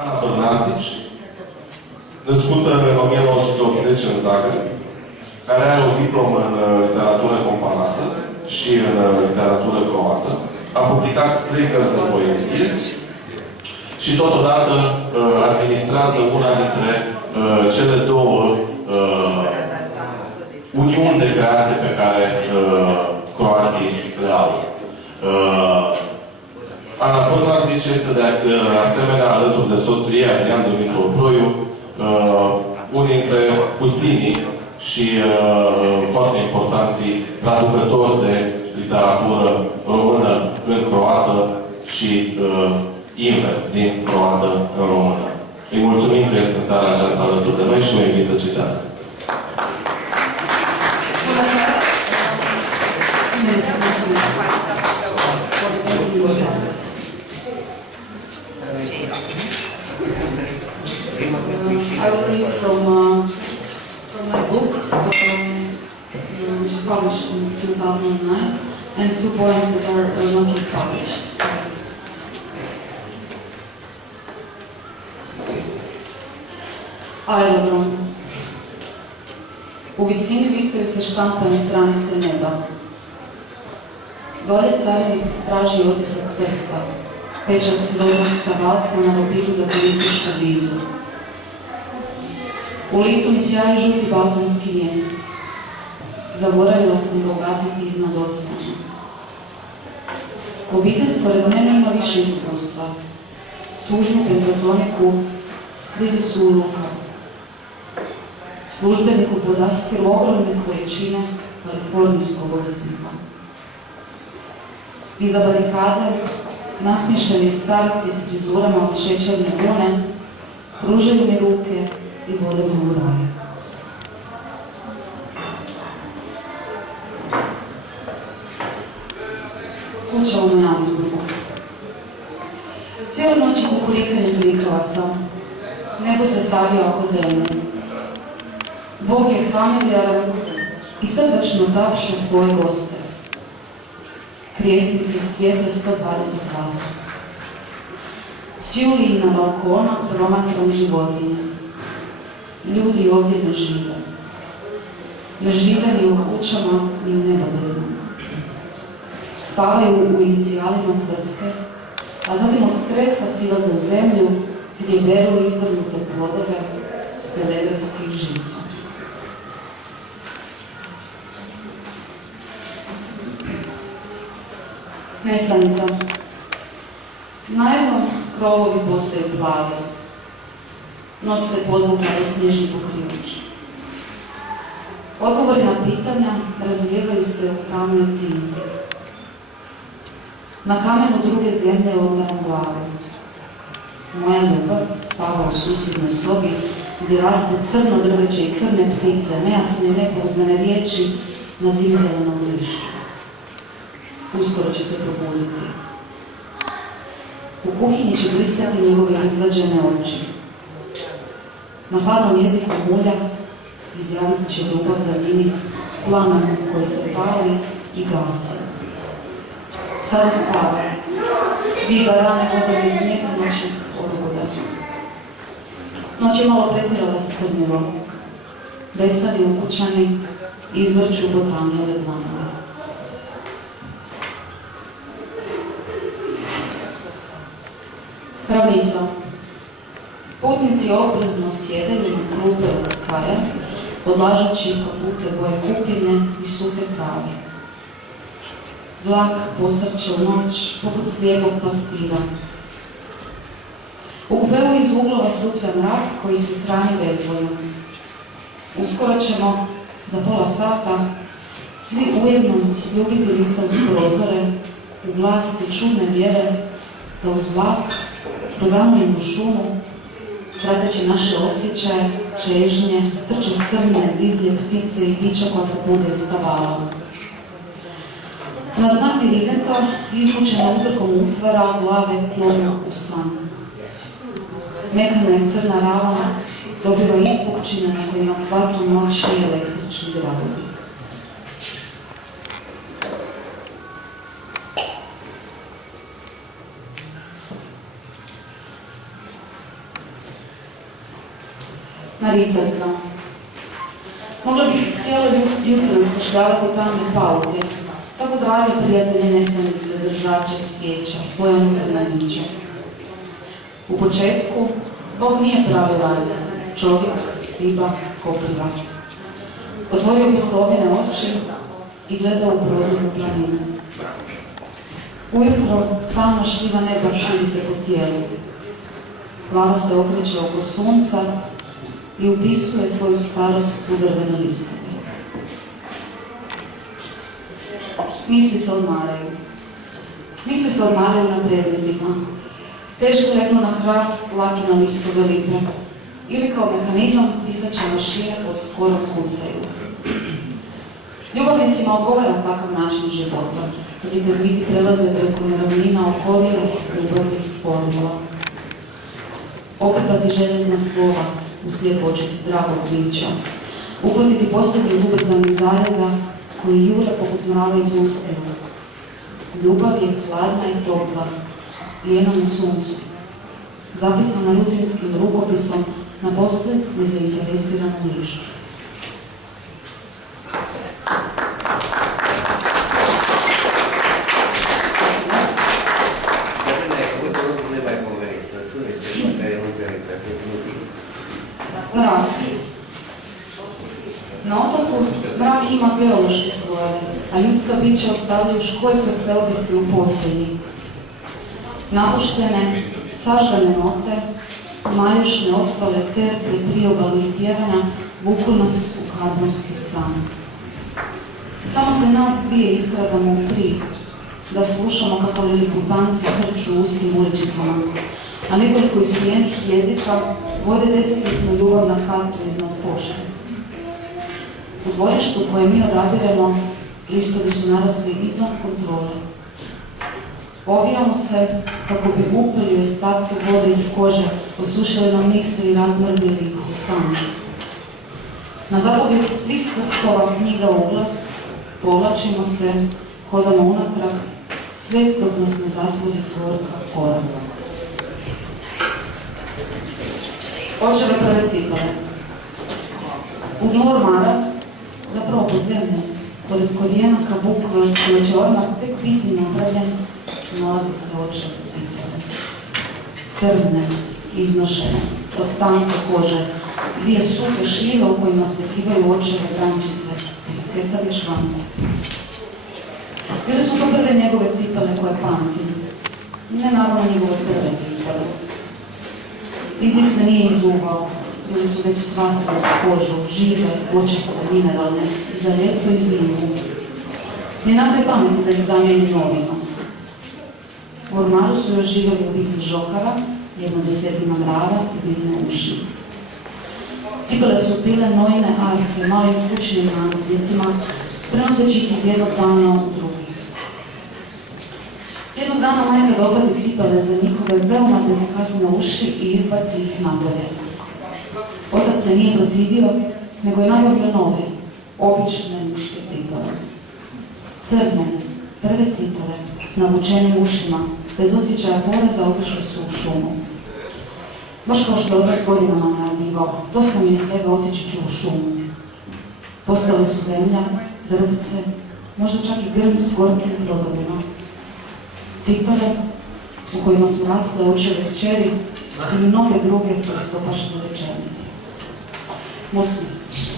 Ana Bernardici, născută în 1980 în Zagreb, care are o diplomă în literatură comparată și în literatură croată. A publicat 3 cărți de poezie și totodată administrează una dintre cele 2 uniuni de creație pe care croații le au. Ana Bernardici este de asemenea alături de soțul ei, Adrian Dumitru Proiu, unii dintre puținii și foarte importanții traducători de literatură română în croată și invers, din croată în română. Îi mulțumim că este în seara aceasta alături de noi și vă invit să citească. I will read from my book, which is published in 2009, and 2 poems that are not yet published. Aerodrom. U visini viskaju se štampane stranice neba. Dolje carinik traži otisak prsta, pečat dobrog stavalca na papiru za turističku vizu. U licu mi sjaji žuti balkanski mjesec. Zaboravila sam ga ugasiti iznad oceana. Obitelj pored mene ima više iskustva. Tužnu pentatoniku skrili su u rukavu. Službeniku podastiru ogromne količine kalifornijskog osnika. Iza barikade nasmiješeni starci s frizurama od šećerne bune pružaju mi ruke i vode me u raj. Kuća u Meansburgu. Cijelu noć je kukurikanje zrikavaca. Nebo se stavio oko zemlje. Bog je familijaran i srdačno tapše svoje goste. Krijesnice svijetle 120 vatra. S Juliji na balkona promatram životinje. Ljudi ovdje ne žive. Ne žive ni u kućama, ni u nebodovima. Spavaju u inicijalima tvrtke, a zatim od stresa silaze u zemlju gdje beru izvrnute plodove s telegrafskih žica. Nesanica. Najednom krovovi postaju plavi. Noć se podvukla do snježni pokrivač. Odgovori na pitanja razlijevaju se u tamnoj tinti. Na kamenu druge zemlje odmeram glavu. Moja ljubav spava u susjednoj sobi gdje raste crno drveće i crne ptice, nejasne i nepouzdane riječi na zimzelenom lišću. Uskoro će se probuditi. U kuhinji će blistati njegove izvađene oči. Na hladnom jeziku mulja izjavit će ljubav daljini plamen koji se pali i gasi. Sada spava. Viva rane vodovi iz njega noćeg odgoda. Noć je malo pretirala s crnjevom. Besani ukućani izvrću botanjele dlanove. Ravnica. Putnici oprezno sjedaju na klupe od skaja, odlažući kapute boje kupine i suhe trave. Vlak posrće u noć poput slijepog pastira. U kupeu iz uglova sutra mrak koji se hrani bezvoljno. Uskoro ćemo, za pola sata, svi ujedno sljubiti lica uz prozore, u vlasti čudne vjere, da uz vlak, kroz anožnu šumu, prateći naše osjećaje, čežnje, trče srne, divlje, ptice i bića koja se bude stavala. Na znak dirigenta, izvučena utrkom utvara, glave plovu u san. Mekana je crna ravana, dobiva ispukčine na kojima cvatu noćni električni gradovi. naricaljka. Mogla bih cijelo jutro ispošljavati tamne pauke, tako drage prijatelje nesanice, držače, svijeća, svoje unutarnje biće. U početku, Bog nije pravi razlog, čovjek, riba, kopriva. Otvorio bi slovine oči i gledao u prozornu planinu. Ujutro tamna šljiva neba širi se po tijelu. Glava se okreće oko sunca i upisuje svoju starost u drvene listove. Misli se odmaraju. Misli se odmaraju na predmetima. Teško legnu na hrast, laki na listove lipe. Ili kao mehanizam pisaće mašine pod korom kucaju. Ljubavnicima odgovara takav način života, kad i termiti prelaze preko ravnina okoljelih ljubavnih formula. Opipati željezna slova u sljepočici dragog bića, uhvatiti posljednji od ubrzanih zareza koji jure poput mrava iz ustiju. Ljubav je hladna i topla, lijena na suncu, zapisana rutinskim rukopisom na posve nezainteresiranom lišću. Mrak. Na otoku mrak ima geološke slojeve, a ljudska bića ostavljaju školjke stelbisti u posljednji. Napuštene, sažgane note, majušne odsvale terce priobalnih pjevanja vuku nas u karbonski san. Samo se nas dvije iskradamo u tri, da slušamo kako liliputanci hrču uskim uličicama, a nekoliko ispijenih jezika vode desetljetnu ljubav na kartu iznad pošte. U dvorištu koje mi odabiremo, listovi su narasli izvan kontrole. Ovijamo se kako bi upili ostatke vode iz kože, osušili nam misli i razmrdili ih u san. Na zapovjed svih vrtova knjiga u glas, povlačimo se, hodamo unatrag, sve dok nas ne zatvori gorka kora. Očeve prve cipale. U dnu ormara, zapravo pod zemlje, pored korijenaka bukve, koje će ormar tek biti napravljen, nalazi se očeve cipale. Crne, iznošene, od tanke kože, dvije suhe šljive u kojima se kivaju očeve grančice, skretali švance. Bile su to prve njegove cipale koje pamtim. Ne naravno njegove prve cipale. Iz njih se nije izuvao, bili su već svaste uz kožu, žive, očiste, mineralne, za ljeto i zimu. Ne napravi pameti da ih zamijeni novima. U ormaru su još živjeli obitelj žokara, 1/10 mrava i biljne uši. Cipele su bile nojne arke, malim kućnim nagodnicima, prenoseći ih iz jednog dana u drugi. Jednog dana majka dogodi cipele za njihove veoma delikatne uši i izbaci ih napolje. Otac se nije protivio, nego je nabavio nove, obične muške cipele. Crne, prve cipele, s navučenim ušima, bez osjećaja poreza otišli su u šumu. Baš kao što je otac godinama najavljivao, dosta mi je svega, otići ću u šumu. Postale su zemlja, drvice, možda čak i grm s gorkim plodovima. Cipele u kojima su rasle očeve kćeri i mnoge druge prostopašne večernice. Mucni se.